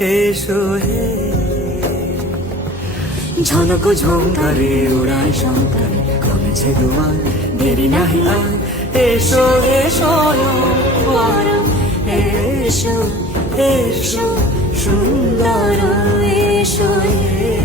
এসো হে। ঝনক ঝঙ্কারে উড়ায় শঙ্কারে কমেছে দুয়ার, দেরি নাহি আর। এসো এসো পরম, এসো এসো সুন্দর, এসো হে।